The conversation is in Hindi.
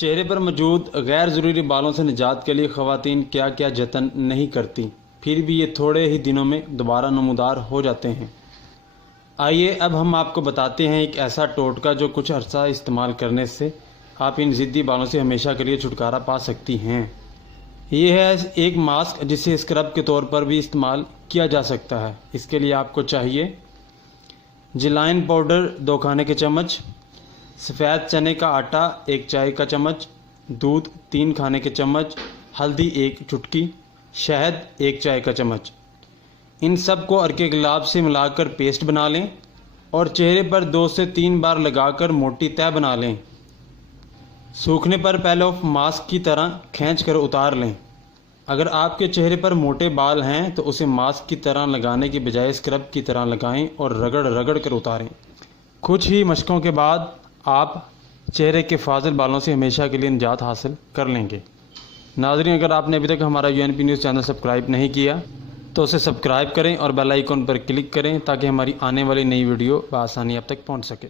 चेहरे पर मौजूद गैर ज़रूरी बालों से निजात के लिए ख़वातीन क्या क्या जतन नहीं करती, फिर भी ये थोड़े ही दिनों में दोबारा नमूदार हो जाते हैं। आइए अब हम आपको बताते हैं एक ऐसा टोटका जो कुछ अर्सा इस्तेमाल करने से आप इन ज़िद्दी बालों से हमेशा के लिए छुटकारा पा सकती हैं। ये है एक मास्क जिसे स्क्रब के तौर पर भी इस्तेमाल किया जा सकता है। इसके लिए आपको चाहिए जिलाइन पाउडर 2 खाने के चम्मच, सफ़ेद चने का आटा 1 चाय का चम्मच, दूध 3 खाने के चम्मच, हल्दी 1 चुटकी, शहद 1 चाय का चम्मच। इन सब को अर्के गुलाब से मिलाकर पेस्ट बना लें और चेहरे पर 2 से 3 बार लगाकर मोटी तह बना लें। सूखने पर पहले ऑफ मास्क की तरह खींच कर उतार लें। अगर आपके चेहरे पर मोटे बाल हैं तो उसे मास्क की तरह लगाने की बजाय स्क्रब की तरह लगाएं और रगड़ रगड़ कर उतारें। कुछ ही मशकों के बाद आप चेहरे के फाजिल बालों से हमेशा के लिए निजात हासिल कर लेंगे। नाज़रीन, अगर आपने अभी तक हमारा UNP न्यूज़ चैनल सब्सक्राइब नहीं किया तो उसे सब्सक्राइब करें और बेल आइकन पर क्लिक करें ताकि हमारी आने वाली नई वीडियो बआसानी आप तक पहुंच सके।